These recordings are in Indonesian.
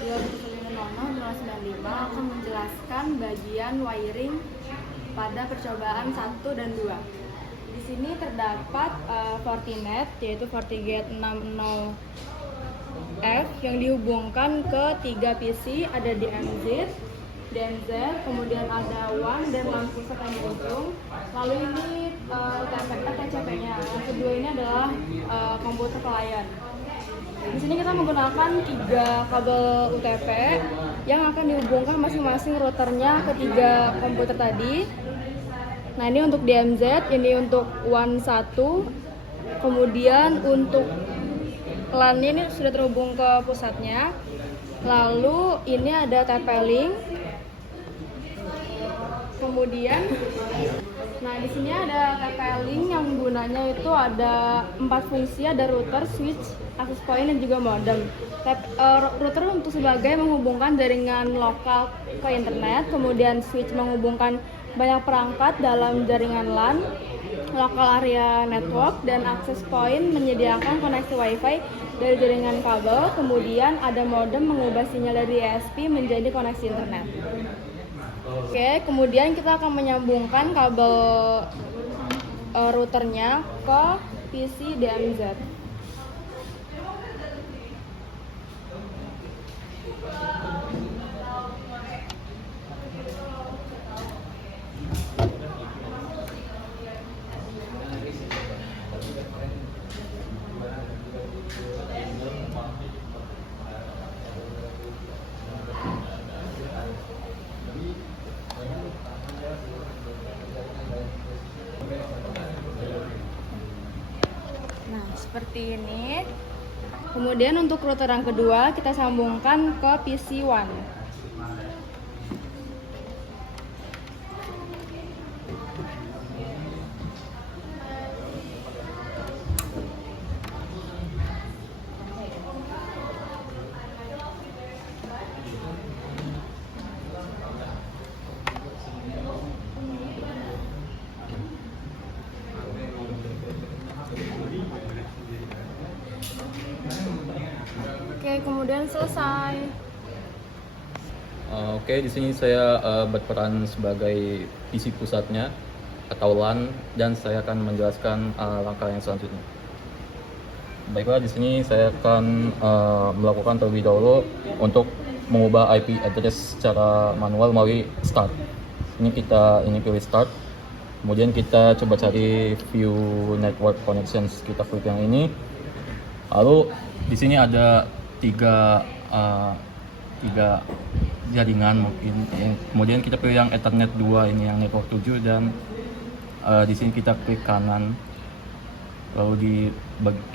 2015 akan menjelaskan bagian wiring pada percobaan 1 dan 2. Di sini terdapat Fortinet, yaitu FortiGate 60F yang dihubungkan ke 3 PC, ada DMZ, DMZ, kemudian ada WAN dan lampu setan di ujung. Lalu ini TCP-nya. Yang kedua ini adalah komputer klien. Di sini kita menggunakan 3 kabel UTP yang akan dihubungkan masing-masing routernya ke 3 komputer tadi. Nah, ini untuk DMZ, ini untuk WAN 1, kemudian untuk LAN ini sudah terhubung ke pusatnya. Lalu ini ada TP-Link. Kemudian, nah di sini ada TP-Link yang gunanya itu ada 4 fungsi, ada router, switch, access point, dan juga modem. Router untuk sebagai menghubungkan jaringan lokal ke internet, kemudian switch menghubungkan banyak perangkat dalam jaringan LAN, local area network, dan access point menyediakan koneksi WiFi dari jaringan kabel. Kemudian ada modem mengubah sinyal dari ISP menjadi koneksi internet. Oke, kemudian kita akan menyambungkan kabel routernya ke PC DMZ. Nah, seperti ini. Kemudian untuk router yang kedua kita sambungkan ke PC WAN. Oke, kemudian selesai. Oke, di sini saya berperan sebagai PC pusatnya atau LAN, dan saya akan menjelaskan langkah yang selanjutnya. Baiklah, di sini saya akan melakukan terlebih dahulu untuk mengubah IP address secara manual melalui start. Ini pilih start. Kemudian kita coba cari view network connections. Kita klik yang ini. Lalu di sini ada tiga jaringan mungkin. Kemudian kita pilih yang Ethernet 2, ini yang network 7, dan di sini kita klik kanan. Lalu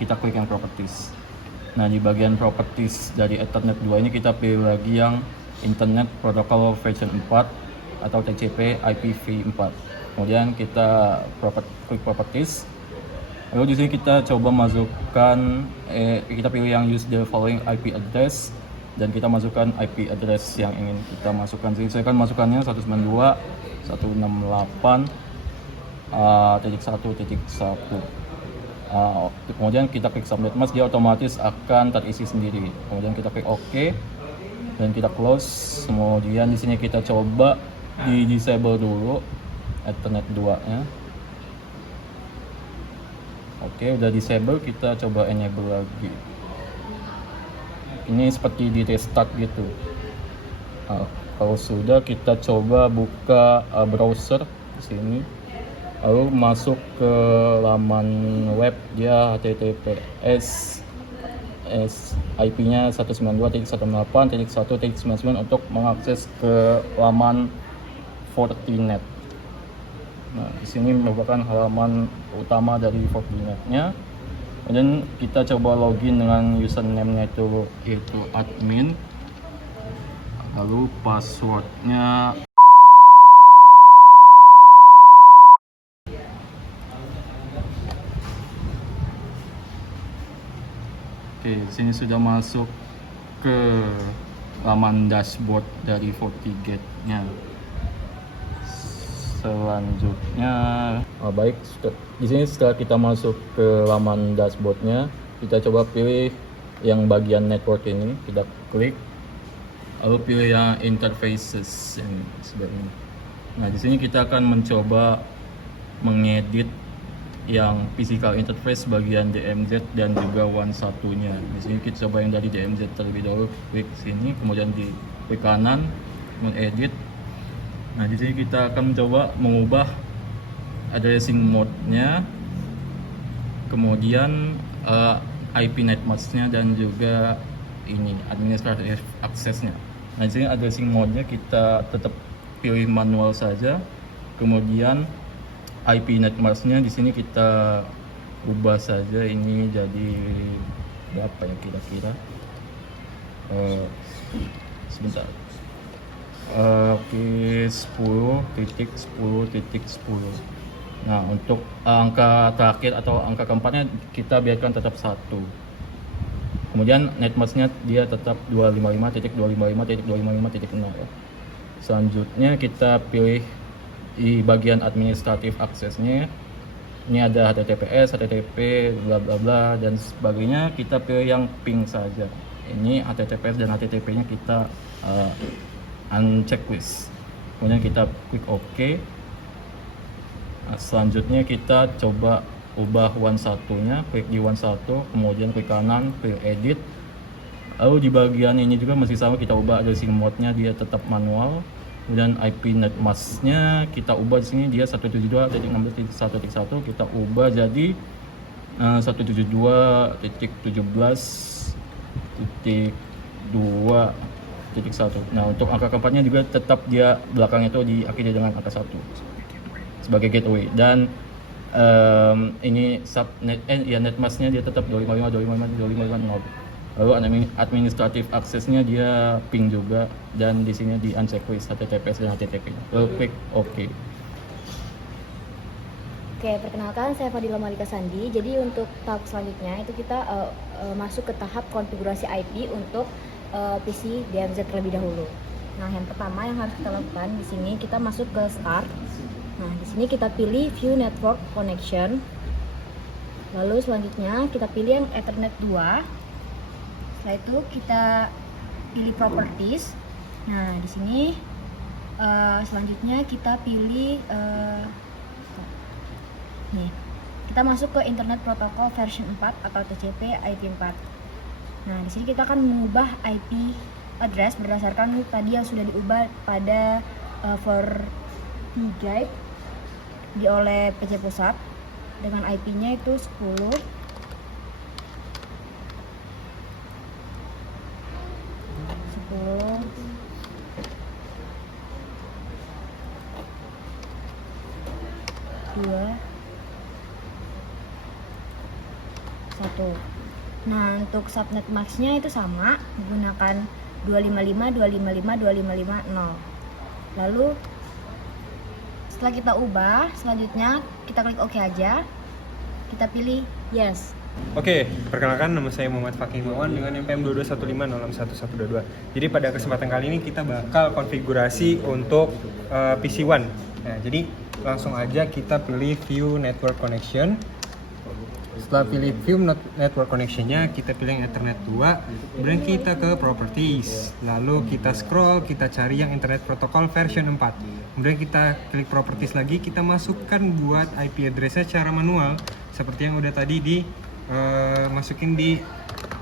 kita klik yang properties. Nah, di bagian properties dari Ethernet 2 ini kita pilih lagi yang Internet Protocol version 4 atau TCP IPv4. Kemudian kita klik properties. Lalu di sini kita coba masukkan, kita pilih yang use the following IP address, dan kita masukkan IP address yang ingin kita masukkan. Jadi saya akan masukkannya 192.168.1.1. Kemudian kita klik submit, dia otomatis akan terisi sendiri. Kemudian kita klik OK dan kita close. Kemudian di sini kita coba di disable dulu Ethernet 2-nya. Oke, udah disable, kita coba enable lagi. Ini seperti di restart gitu. Kalau sudah, kita coba buka browser di sini. Lalu masuk ke laman web, dia https IP-nya 192.168.1.99 untuk mengakses ke laman Fortinet. Nah, di sini merupakan halaman utama dari Fortinet-nya. Kemudian kita coba login dengan username-nya yaitu admin. Lalu password-nya Oke, sini sudah masuk ke laman dashboard dari FortiGate-nya. Selanjutnya, baik, di sini setelah kita masuk ke laman dashboardnya, kita coba pilih yang bagian network ini, kita klik. lalu pilih yang interfaces yang sebenarnya. Nah, di sini kita akan mencoba mengedit yang physical interface bagian DMZ dan juga one-satunya. Di sini kita coba yang dari DMZ terlebih dahulu, klik sini, kemudian di klik kanan, mengedit. Nah, di sini kita akan mencoba mengubah addressing mode-nya, kemudian IP netmask-nya dan juga ini administrative access-nya. Nah, di sini addressing mode-nya kita tetap pilih manual saja. Kemudian IP netmask-nya di sini kita ubah saja, ini jadi berapa ya kira-kira? Sebentar. Oke, 10.10.10. Nah, untuk angka terakhir atau angka keempatnya kita biarkan tetap 1. Kemudian netmask-nya dia tetap 255.255.255.0 ya. Selanjutnya kita pilih di bagian administratif aksesnya. Ini ada HTTPS, HTTP, bla bla bla dan sebagainya. Kita pilih yang ping saja. Ini HTTPS dan HTTP-nya kita unchecklist. Kemudian kita klik OK. Nah, selanjutnya kita coba ubah one-satunya, klik di one-satu, kemudian klik kanan, klik edit. Lalu di bagian ini juga masih sama, kita ubah addressing mode-nya, dia tetap manual. Kemudian IP netmask-nya kita ubah di sini dia 172.16.1.1, kita ubah jadi 172.17.2.1. Nah, untuk angka keempatnya juga tetap dia belakangnya itu diakhiri dengan angka 1 sebagai gateway. Dan ini subnet ya netmask-nya dia tetap 255.255.255.0. Lalu administratif aksesnya dia ping juga, dan di sini di unchecklist HTTPS dan HTTP. Lalu klik OK. Oke, perkenalkan saya Fadila Malika Sandi. Jadi untuk tahap selanjutnya itu kita masuk ke tahap konfigurasi IP untuk PC DMZ terlebih dahulu. Nah, yang pertama yang harus kita lakukan di sini kita masuk ke Start. Nah, di sini kita pilih View Network Connection. Lalu selanjutnya kita pilih yang Ethernet 2. Setelah itu kita pilih Properties. Nah, di sini selanjutnya kita pilih nih. Kita masuk ke Internet Protocol version 4 atau TCP IP4. Nah, di sini kita akan mengubah IP address berdasarkan tadi yang sudah diubah pada FortiGate oleh PC pusat dengan IP-nya itu 10 2 1. Nah, untuk subnet max-nya itu sama, menggunakan 255.255.255.0. Lalu setelah kita ubah, selanjutnya kita klik OK aja. Kita pilih yes. Oke, perkenalkan nama saya Muhammad Fakih Imawan dengan NPM 2215061122. Jadi pada kesempatan kali ini kita bakal konfigurasi untuk PC One. Nah, jadi langsung aja kita pilih View Network Connection. Setelah pilih View Network Connection-nya, kita pilih yang Ethernet 2. Kemudian kita ke Properties. Lalu kita scroll, kita cari yang Internet Protocol version 4. Kemudian kita klik Properties lagi, kita masukkan buat IP address-nya secara manual seperti yang udah tadi masukin di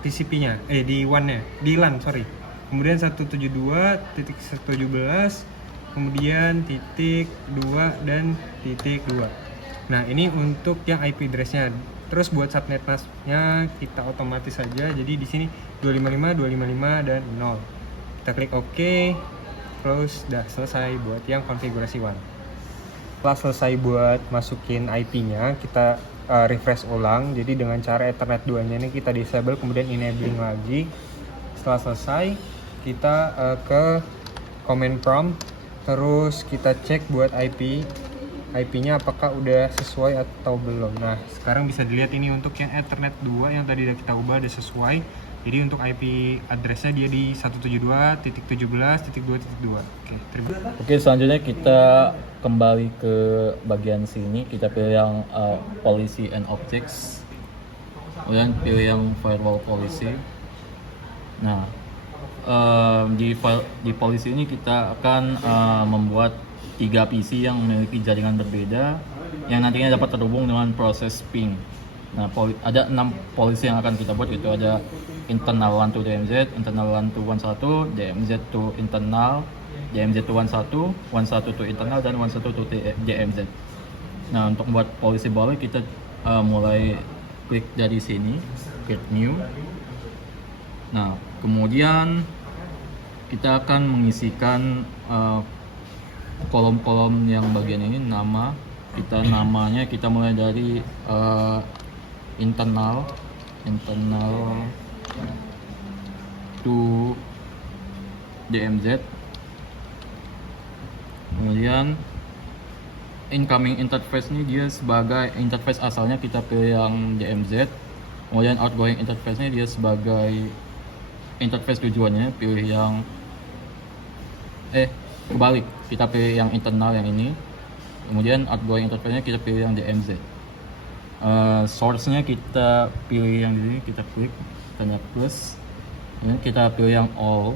TCP-nya, di WAN-nya, di LAN, sorry. Kemudian 172.117, kemudian titik 2 dan titik 2. Nah, ini untuk yang IP address-nya. Terus buat subnet mask-nya kita otomatis saja. Jadi di sini 255, 255 dan 0. Kita klik OK, close, dah selesai buat yang konfigurasi WAN. Setelah selesai buat masukin IP-nya, kita refresh ulang. Jadi dengan cara Ethernet 2-nya ini kita disable, kemudian enabling lagi. Setelah selesai, kita ke command prompt, terus kita cek buat IP-nya apakah udah sesuai atau belum. Nah, sekarang bisa dilihat ini untuk yang Ethernet 2 yang tadi udah kita ubah udah sesuai. Jadi untuk IP address-nya dia di 172.17.2.2. Oke, selanjutnya kita kembali ke bagian sini. Kita pilih yang Policy and Objects. Kemudian pilih yang Firewall Policy. Nah, di polisi ini kita akan membuat 3 PC yang memiliki jaringan berbeda yang nantinya dapat terhubung dengan proses ping. Nah, ada 6 polisi yang akan kita buat, itu ada internal 1 to DMZ, internal 1 to 11, DMZ to internal, DMZ to 11, 11 to internal, dan 11 to DMZ. Nah, untuk membuat polisi baru kita mulai klik dari sini, create new. Nah, kemudian kita akan mengisikan kolom-kolom yang bagian ini, namanya kita mulai dari internal to DMZ, kemudian incoming interface ini dia sebagai interface asalnya kita pilih yang DMZ, kemudian outgoing interface nya dia sebagai interface tujuannya pilih yang kebalik, kita pilih yang internal yang ini, kemudian outgoing interface nya kita pilih yang DMZ. Source nya kita pilih yang ini, kita klik tanda plus, kemudian kita pilih yang all.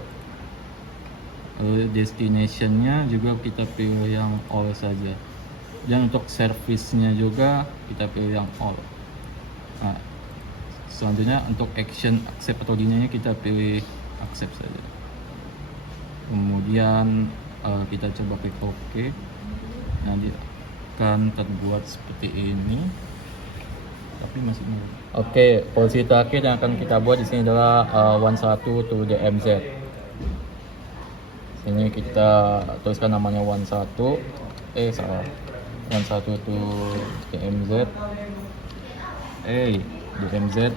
Destination nya juga kita pilih yang all saja, dan untuk service-nya juga kita pilih yang all. Nah, selanjutnya untuk action accept atau deny-nya kita pilih accept saja. Kemudian kita coba klik OK. Nah, dia akan terbuat seperti ini. Tapi masih Oke, polisi terakhir yang akan kita buat di sini adalah 11 to DMZ. Sini kita tuliskan namanya 11. Salah. 11 to DMZ. DMZ.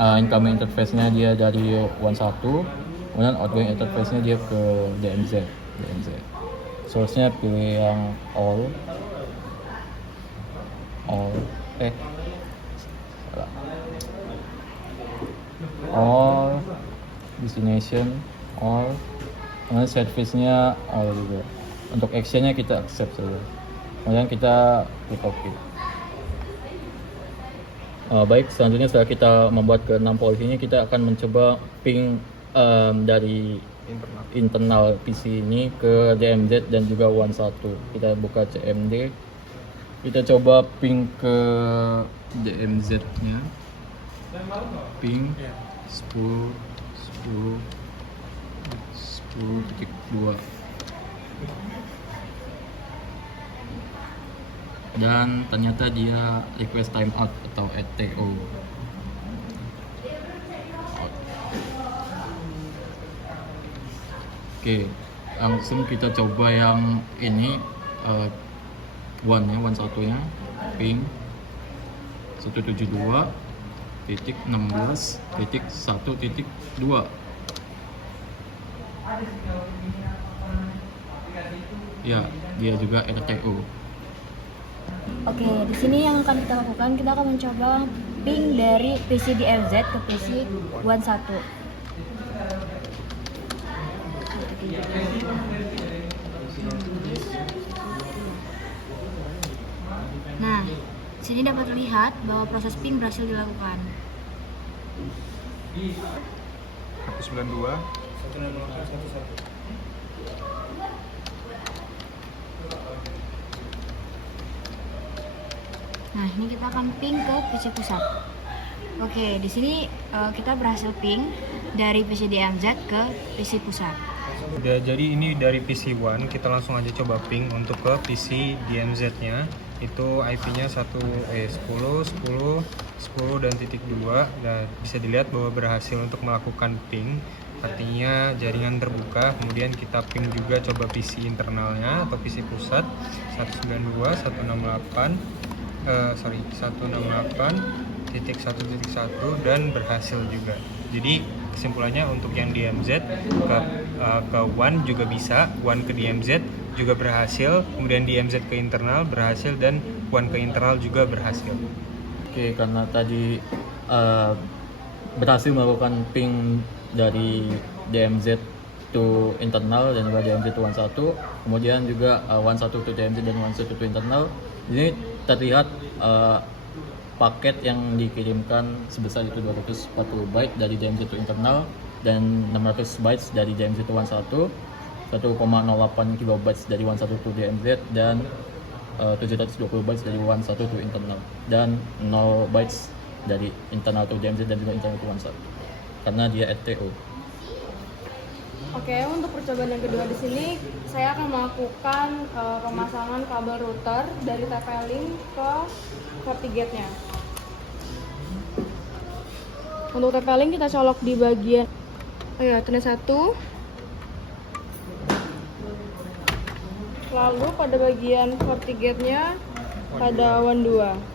Incoming interface-nya dia dari 11, kemudian outgoing interface-nya dia ke DMZ. Source-nya pilih yang all. All, destination all, kemudian service-nya all juga. Untuk action-nya kita accept saja, kemudian kita klik OK. Baik, selanjutnya setelah kita membuat ke 6 polisi ini, kita akan mencoba ping dari internal PC ini ke DMZ dan juga 11. Kita buka CMD, kita coba ping ke DMZ nya, ping 10.2, dan ternyata dia request timeout atau ETO. Oke, langsung kita coba yang ini, one satunya, ping 172.16.1.2. Ya, dia juga RTO. Oke, di sini yang akan kita lakukan, kita akan mencoba ping dari PC DMZ ke PC 11. Nah, sini dapat terlihat bahwa proses ping berhasil dilakukan. 192. Nah, ini kita akan ping ke PC pusat. Oke, di sini kita berhasil ping dari PC DMZ ke PC pusat. Udah, jadi ini dari PC One, kita langsung aja coba ping untuk ke PC DMZ-nya. Itu IP-nya 10, 10, dan titik 2. Dan bisa dilihat bahwa berhasil untuk melakukan ping, artinya jaringan terbuka. Kemudian kita ping juga coba PC internalnya atau PC pusat 168.168.1.1 dan berhasil juga. Jadi kesimpulannya untuk yang DMZ ke One juga bisa, One ke DMZ juga berhasil, kemudian DMZ ke internal berhasil, dan One ke internal juga berhasil. Oke, karena tadi berhasil melakukan ping dari DMZ to internal dan juga DMZ to 11, kemudian juga 11 to DMZ dan 11 to internal. Ini terlihat paket yang dikirimkan sebesar itu 240 byte dari DMZ to internal dan 600 bytes dari DMZ11, 1,08 kilobytes dari 112 DMZ, dan 720 bytes dari 112 internal, dan 0 bytes dari internal to DMZ dan juga internal to 11 karena dia RTO. Oke, untuk percobaan yang kedua di sini saya akan melakukan pemasangan kabel router dari TP-Link ke FortiGate-nya. Untuk TP-Link kita colok di bagian Ethernet 1. Lalu pada bagian FortiGate-nya pada WAN 2.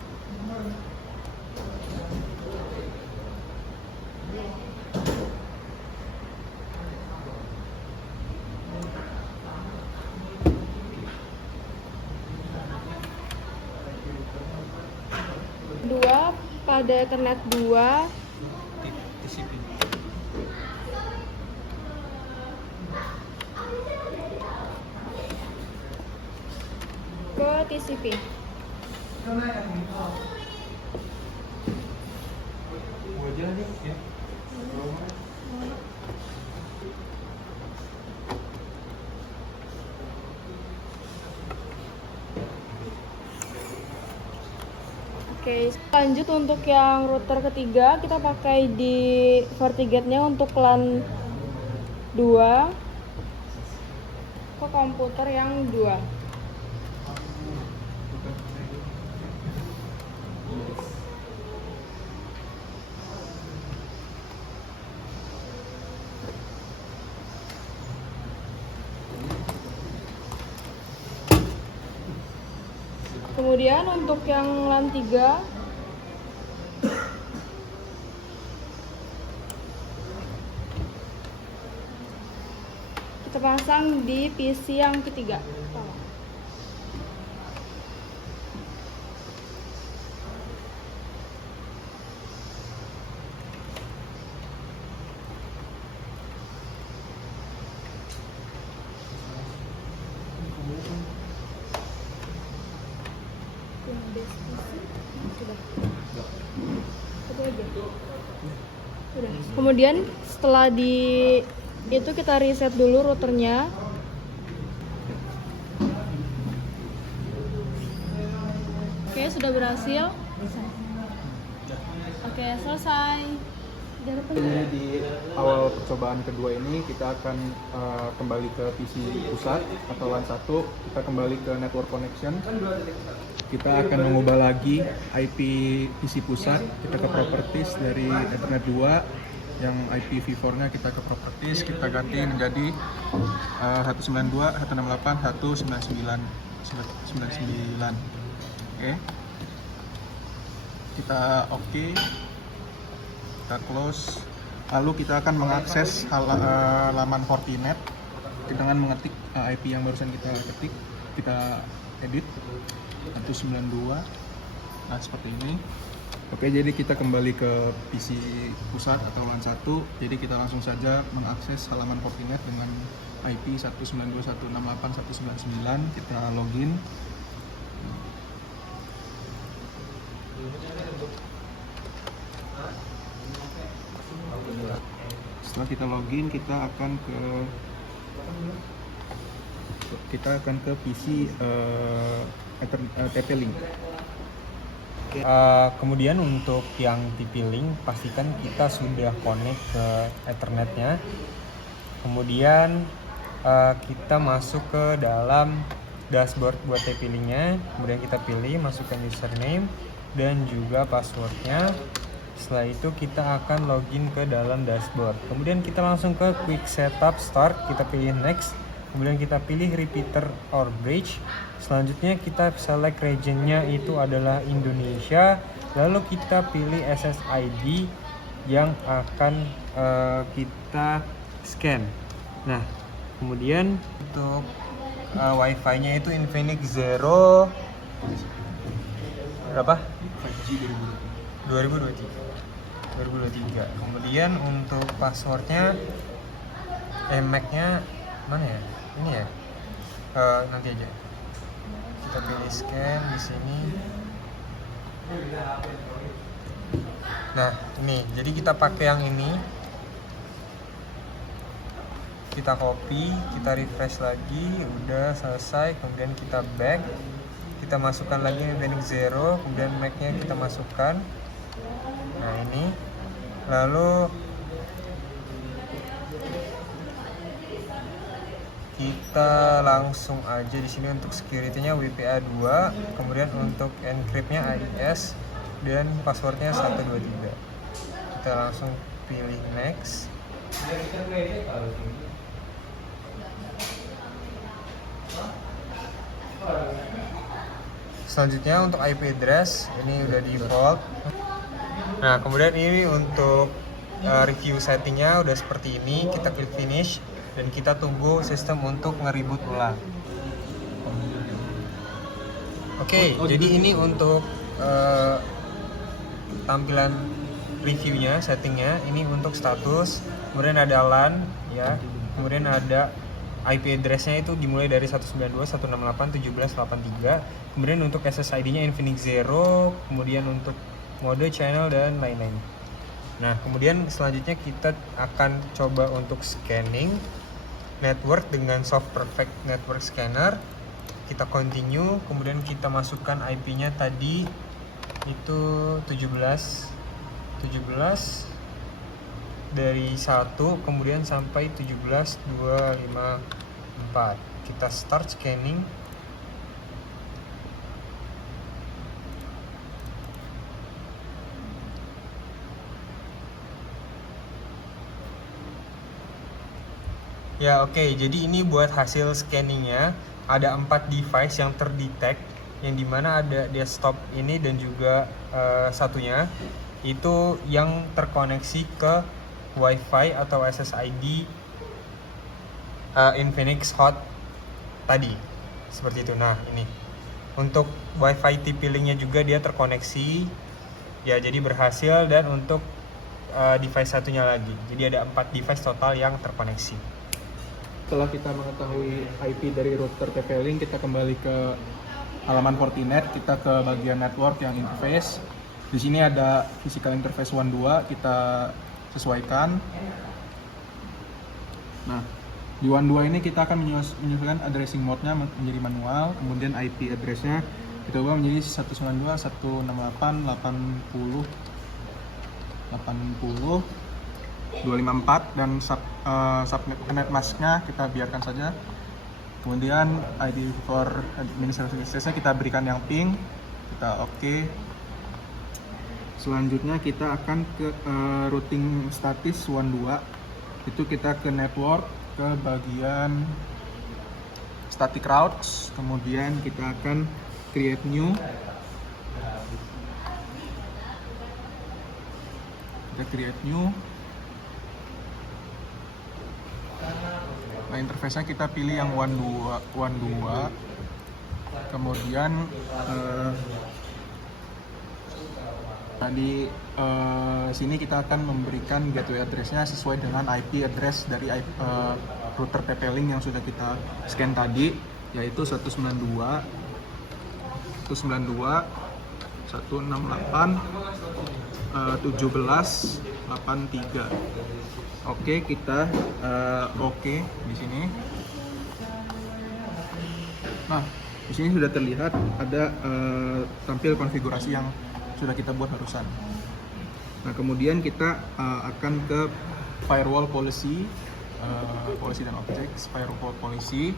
Pada Ethernet 2 TCP. ke TCP. Oke, lanjut untuk yang router ketiga kita pakai di FortiGate-nya untuk LAN 2 ke komputer yang 2. Kemudian untuk yang LAN 3 kita pasang di PC yang ketiga. Kemudian setelah itu kita reset dulu routernya. Oke, sudah berhasil. Oke, selesai. Jadi di awal percobaan kedua ini kita akan kembali ke PC pusat atau LAN 1, kita kembali ke network connection. Kita akan mengubah lagi IP PC pusat, kita ke properties dari Ethernet 2, yang IPv4-nya kita ke properties, kita ganti menjadi 192, 168, 199. Oke. Kita oke. Kita close, lalu kita akan mengakses halaman Fortinet dengan mengetik IP yang barusan kita ketik, kita edit 192. Nah, seperti ini. Oke, jadi kita kembali ke PC pusat atau LAN 1. Jadi kita langsung saja mengakses halaman Fortinet dengan IP 192.168.199. Kita login. Setelah kita login, kita akan ke PC TP-Link. Kemudian untuk yang TP-Link, pastikan kita sudah connect ke Ethernet-nya. Kemudian kita masuk ke dalam dashboard buat TP-Link-nya. Kemudian kita pilih, masukkan username dan juga password-nya. Setelah itu kita akan login ke dalam dashboard. Kemudian kita langsung ke quick setup start, kita pilih next. Kemudian kita pilih repeater or bridge. Selanjutnya kita select region-nya itu adalah Indonesia. Lalu kita pilih SSID yang akan kita scan. Nah, kemudian untuk Wi-Fi-nya itu Infinix Zero berapa? 2023. Kemudian untuk passwordnya emac-nya mana ya? Ini ya. Nanti aja. Kita pilih scan di sini. Nah, ini. Jadi kita pakai yang ini. kita copy, kita refresh lagi, udah selesai. Kemudian kita back, kita masukkan lagi Infinix Zero, kemudian Mac-nya kita masukkan. Nah ini, lalu kita langsung aja di sini untuk security-nya WPA 2, kemudian untuk encrypt-nya AES dan password-nya 123. Kita langsung pilih next. Selanjutnya untuk IP address ini udah default. Nah, kemudian ini untuk review settingnya udah seperti ini. Kita klik finish dan kita tunggu sistem untuk nge-reboot ulang. Oke, jadi ini untuk tampilan reviewnya, settingnya. Ini untuk status, kemudian ada LAN ya, kemudian ada IP address-nya itu dimulai dari 192.168.17.83. Kemudian untuk SSID-nya Infinix Zero, kemudian untuk mode, channel, dan lain-lain. Nah, kemudian selanjutnya kita akan coba untuk scanning network dengan Soft Perfect Network Scanner. Kita continue, kemudian kita masukkan IP-nya tadi itu 17 dari 1 kemudian sampai 17.254. Kita start scanning. Ya oke, jadi ini buat hasil scanningnya. Ada 4 device yang terdetek, yang dimana ada desktop ini dan juga satunya itu yang terkoneksi ke WiFi atau SSID Infinix Hot tadi, seperti itu. Nah ini untuk WiFi TP-Link-nya juga dia terkoneksi, ya jadi berhasil. Dan untuk device satunya lagi, jadi ada 4 device total yang terkoneksi. Setelah kita mengetahui IP dari router TP-Link, kita kembali ke halaman Fortinet, kita ke bagian network yang interface. Di sini ada physical interface 12, kita sesuaikan. Nah, di 12 ini kita akan menyesuaikan addressing mode-nya menjadi manual, kemudian IP address-nya kita ubah menjadi 192.168.80.254 dan subnet mask-nya kita biarkan saja. Kemudian ID for administration access-nya kita berikan yang pink, kita oke. Selanjutnya kita akan ke routing status 12, itu kita ke network, ke bagian static routes, kemudian kita akan create new. Kita create new. Nah, interface-nya kita pilih yang 12, kemudian di sini kita akan memberikan gateway address-nya sesuai dengan IP address dari router TP-Link yang sudah kita scan tadi, yaitu 192.168.17.83. Oke, kita oke di sini. Nah, di sini sudah terlihat ada tampil konfigurasi yang sudah kita buat barusan. Nah, kemudian kita akan ke firewall policy, policy dan objects, firewall policy.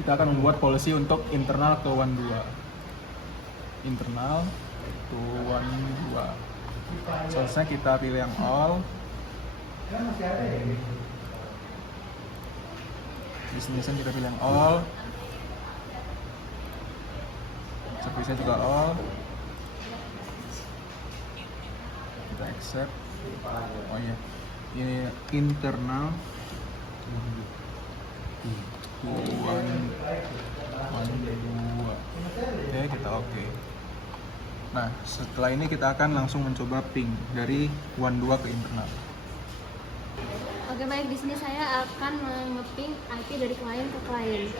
Kita akan membuat policy untuk internal ke 12. Internal to 12. Selanjutnya kita pilih yang all. Destination kita pilih yang all. Service-nya juga all. Kita accept. Oh iya, ini internal 112. Oke, kita oke. Nah, setelah ini kita akan langsung mencoba ping dari 12 ke internal. Oke, baik, di sini saya akan nge-ping IP dari klien ke klien.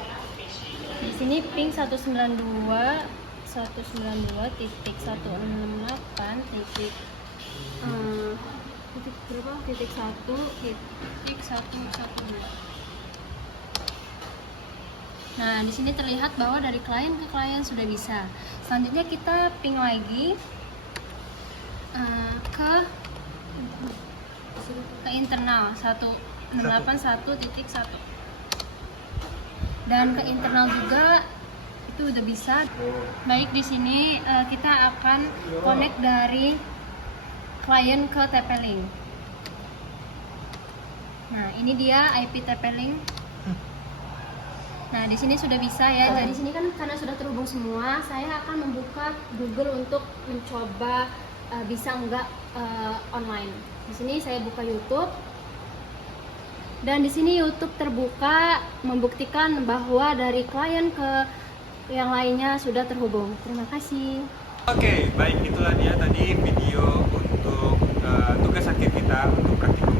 Di sini ping 192.168.168.168 titik berapa? Titik 1. Nah, di sini terlihat bahwa dari klien ke klien sudah bisa. Selanjutnya kita ping lagi ke internal 168.1.1 dan ke internal juga itu udah bisa. Baik, di sini kita akan connect dari klien ke TP-Link. Nah, ini dia IP TP-Link. Nah, di sini sudah bisa ya. Dan di sini kan karena sudah terhubung semua, saya akan membuka Google untuk mencoba bisa enggak online. Di sini saya buka YouTube. Dan di sini YouTube terbuka membuktikan bahwa dari klien ke yang lainnya sudah terhubung. Terima kasih. Oke, baik, itulah dia tadi video untuk tugas akhir kita untuk praktikum